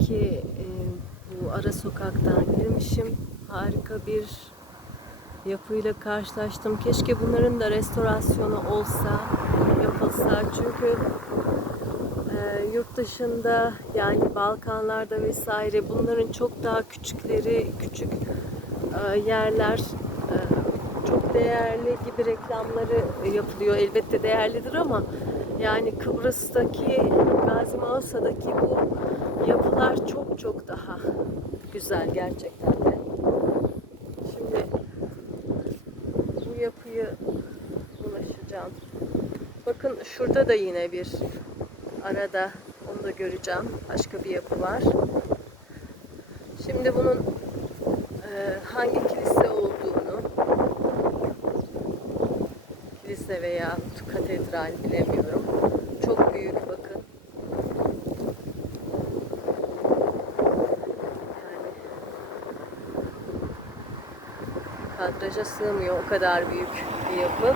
ki e, bu ara sokaktan girmişim. Harika bir yapıyla karşılaştım. Keşke bunların da restorasyonu olsa, yapılsa. Çünkü e, yurt dışında yani Balkanlarda vesaire bunların çok daha küçükleri, küçük e, yerler e, çok değerli gibi reklamları yapılıyor. Elbette değerlidir ama yani Kıbrıs'taki Gazi Mausa'daki bu yapılar çok çok daha güzel gerçekten de. Şimdi bu yapıyı ulaşacağım. Bakın şurada da yine bir arada onu da göreceğim. Başka bir yapı var. Şimdi bunun e, hangi kilise olduğunu kilise veya katedral bilemiyorum. Çok büyük bakın. Yani kadraja sığmıyor o kadar büyük bir yapı.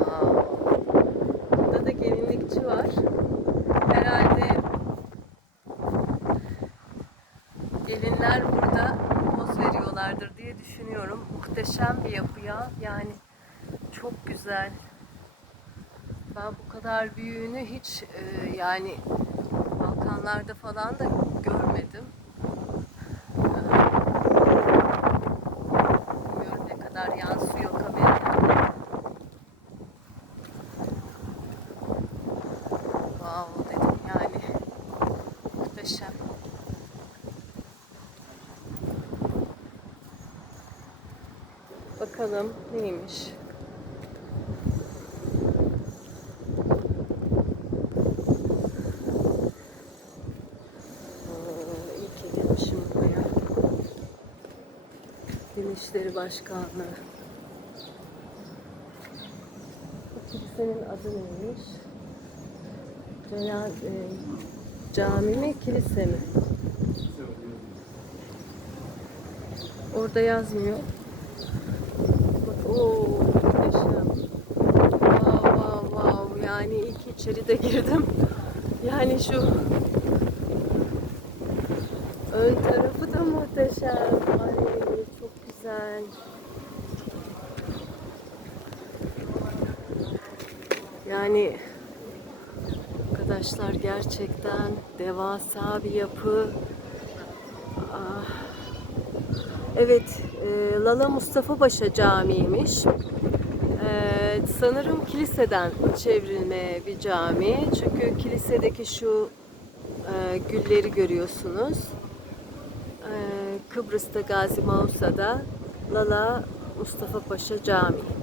Aa, Burada da gelinlikçi var. Herhalde gelinler burada poz veriyorlardır diye düşünüyorum. Muhteşem bir yapı ya. Yani çok güzel. Ben bu kadar büyüğünü hiç e, yani Balkanlarda falan da görmedim. Ee, Bilmiyorum ne kadar yansıyor kameraya. Wow dedim yani. Muhteşem. Bakalım neymiş. İşleri Başkanlığı. Bu kilisenin adı neymiş? Celal, e, cami mi, kilise mi? Orada yazmıyor. Ooo muhteşem. Wow, wow, wow. Yani ki içeri de girdim. Yani şu ön tarafı da muhteşem. Ay çok güzel. Yani Arkadaşlar gerçekten devasa bir yapı. Ah. Evet, e, Lala Mustafa Paşa Camii'ymiş. E, sanırım kiliseden çevrilme bir cami. Çünkü kilisedeki şu e, gülleri görüyorsunuz. Kıbrıs'ta Gazi Mausa'da Lala Mustafa Paşa Camii.